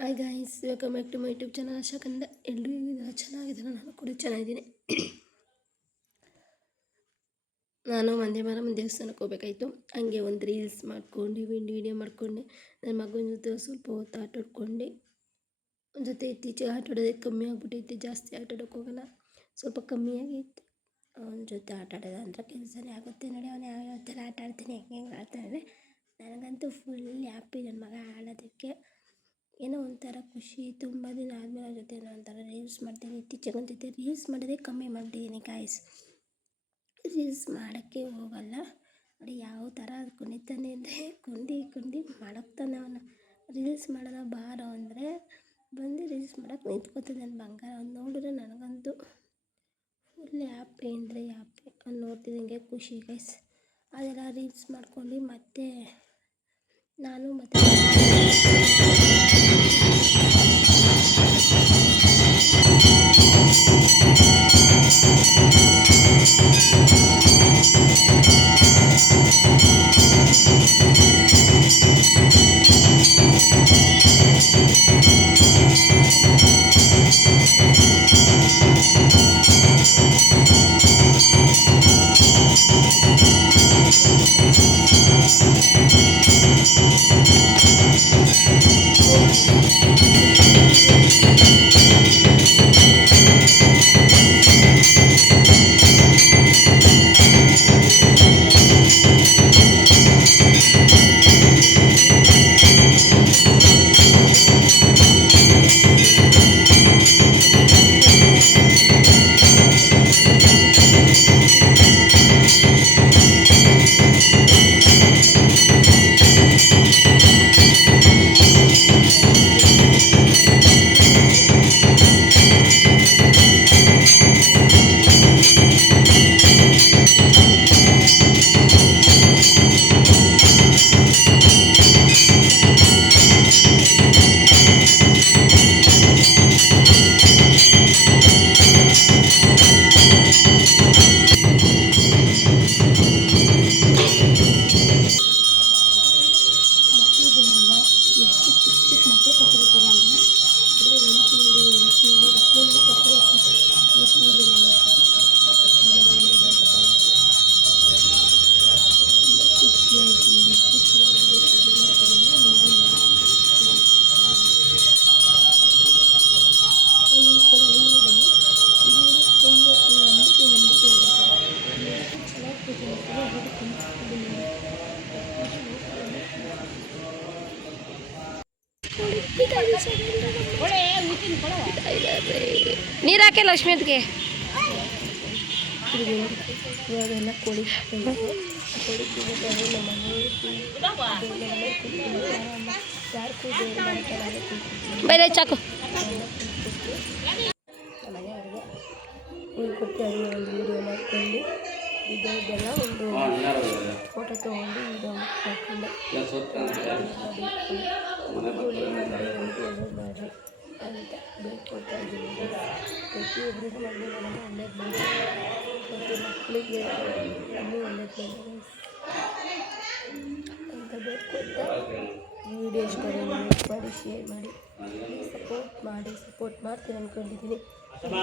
Hi guys welcome back to my YouTube channel Asha ಎಲ್ಲರೂ ಹೇಗಿದ್ದಾರೆ? ಚೆನ್ನಾಗಿದ್ದಾರೆ? ನಾನು ಕೂಡ ಚೆನ್ನಾಗಿದ್ದೀನಿ. ನಾನು ಮಂದೆ ಮರಮ್ಮ ದೇವಸ್ಥಾನಕ್ಕೆ ಹೋಗ್ಬೇಕಾಯ್ತು. ಹಂಗೆ ಒಂದು ರೀಲ್ಸ್ ಮಾಡ್ಕೊಂಡು, ವಿಂಡ್ ವಿಡಿಯೋ ಮಾಡ್ಕೊಂಡೆ, ನನ್ನ ಮಗನ ಜೊತೆ ಸ್ವಲ್ಪ ಹೊತ್ತು ಆಟ ಆಡ್ಕೊಂಡು ಅವ್ನ ಜೊತೆ ಇತ್ತೀಚೆಗೆ ಆಟ ಆಡೋದೇ ಕಮ್ಮಿ ಆಗಿಬಿಟ್ಟೈತೆ ಜಾಸ್ತಿ ಆಟ ಆಡೋಕೆ ಹೋಗಲ್ಲ. ಸ್ವಲ್ಪ ಕಮ್ಮಿ ಆಗೈತೆ ಅವನ ಜೊತೆ ಆಟ ಆಡೋದು ಅಂದರೆ ಕೆಲಸನೇ ಆಗುತ್ತೆ. ನೋಡಿ ಅವನು ಯಾವ ಥರ ಆಟ ಆಡ್ತೀನಿ, ಹೆಂಗೆ ಹೆಂಗೆ ಆಡ್ತಾನೆ ನನಗಂತೂ ಫುಲ್ ಹ್ಯಾಪಿ ನನ್ನ ಮಗ ಆಡೋದಕ್ಕೆ. ಏನೋ ಒಂಥರ ಖುಷಿ, ತುಂಬ ದಿನ ಆದಮೇಲೆ ಜೊತೆ ನಾನು ಒಂಥರ ರೀಲ್ಸ್ ಮಾಡ್ತೀನಿ. ಇತ್ತೀಚೆಗೆ ರೀಲ್ಸ್ ಮಾಡೋದೇ ಕಮ್ಮಿ ಮಾಡಿಬಿಟ್ಟಿದ್ದೀನಿ ಗಾಯ್ಸ್ ರೀಲ್ಸ್ ಮಾಡೋಕ್ಕೆ ಹೋಗಲ್ಲ. ನೋಡಿ ಯಾವ ಥರ ಕುಣಿತಾನೆ ಅಂದರೆ ಕುಂದಿ ಕುಂಡಿ ಮಾಡೋಕ್ತಾನೆ ಅವನು. ರೀಲ್ಸ್ ಮಾಡೋದ ಬಾರ ಅಂದರೆ ಬಂದು ರೀಲ್ಸ್ ಮಾಡೋಕ್ಕೆ ನಿಂತ್ಕೋತಾನೆ ನನ್ನ ಬಂಗಾರ. ಅವ್ನು ನೋಡಿದ್ರೆ ನನಗಂತೂ ಫುಲ್ ಹ್ಯಾಪಿ ಅಂದರೆ ಆ್ಯಪ್ ಅವ್ನು ನೋಡ್ತಿದ್ದಂಗೆ ಖುಷಿ ಗೈಸ್ ಅದೆಲ್ಲ ರೀಲ್ಸ್ ಮಾಡ್ಕೊಂಡು ಮತ್ತೆ ನಾನು ಮತ್ತೆ ನೀರು ಹಾಕೆ ಅದಕ್ಕೆ ಇವಾಗೆಲ್ಲ ಕೋಳಿ ಬೈರೆ ಚಾಕು. ಕೊಟ್ಟು ಒಂದು ವಿಡಿಯೋ ಮಾಡ್ಕೊಂಡು ಇದೆಲ್ಲ ಒಂದು ಫೋಟೋ ತೊಗೊಂಡು ಮಾಡ್ಕೊಂಡು ಪ್ರತಿಯೊಬ್ಬರಿಗೂ ಮದುವೆ ಮಾಡೋದು ಒಳ್ಳೇದು ಮಾಡಿ ಮತ್ತು ಮಕ್ಕಳಿಗೆ ಇನ್ನೂ ಒಳ್ಳೇದು ಮಾಡಿ ಅಂತ ಬೇಡ್ಕೊಳ್ತಾ ವಿಡಿಯೋ ಲೈಕ್ ಮಾಡಿ ಶೇರ್ ಮಾಡಿ ಸಪೋರ್ಟ್ ಮಾಡಿ ಸಪೋರ್ಟ್ ಮಾಡ್ತೀನಿ ಅಂದ್ಕೊಂಡಿದ್ದೀನಿ ತುಂಬ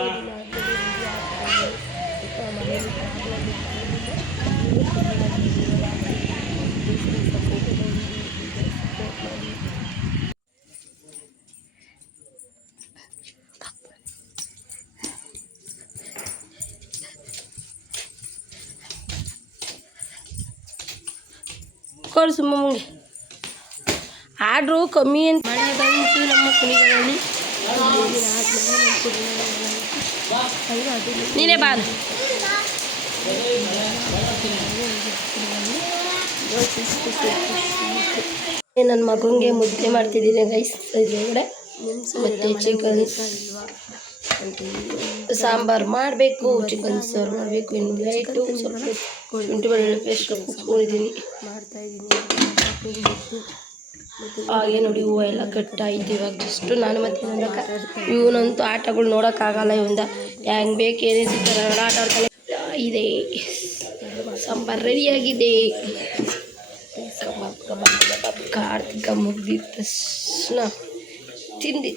ಕೊಡು ಸುಮ್ಮನೆ ಆರ್ಡ್ರು ಕಮ್ಮಿ ಅಂತ ಮಳೆ ಬಂತು ನಮ್ಮ ಕುಣಿಗಳಲ್ಲಿ ನೀನೇ ಬಾ ನನ್ನ ಮಗನಿಗೆ ಮುದ್ದೆ ಮಾಡ್ತಿದ್ದೀನಿ ಗೈಸ್. ಇದ್ರೊಳಗಡೆ. ಮತ್ತೆ ಚಿಕನ್ ಸಾಂಬಾರು ಮಾಡಬೇಕು ಚಿಕನ್ ಸಾರು ಮಾಡಬೇಕು ಇನ್ನು ಲೈಟು ಸ್ವಲ್ಪ ಶುಂಠಿ ಬೆಳ್ಳುಳ್ಳಿ ಪೇಸ್ಟ್ ಕುತ್ಕೊಂಡಿದ್ದೀನಿ ಹಾಗೆ ನೋಡಿ ಹೂವು ಎಲ್ಲ ಕಟ್ಟಾಯ್ತು ಇವಾಗ ಜಸ್ಟು ನಾನು ಮತ್ತೆ ಇವನಂತೂ ಆಟಗಳು ನೋಡೋಕ್ಕಾಗಲ್ಲ ಇವಂದ ಹೆಂಗೆ ಬೇಕು ಏನೇ ಆಟ ಆಡ್ತಾನೆ ಇದೆ ಸಾಂಬಾರು ರೆಡಿಯಾಗಿದೆ ಕಾರ್ತಿಕ ಮುಗ್ದಿದ್ದ ತಕ್ಷಣ ತಿಂದು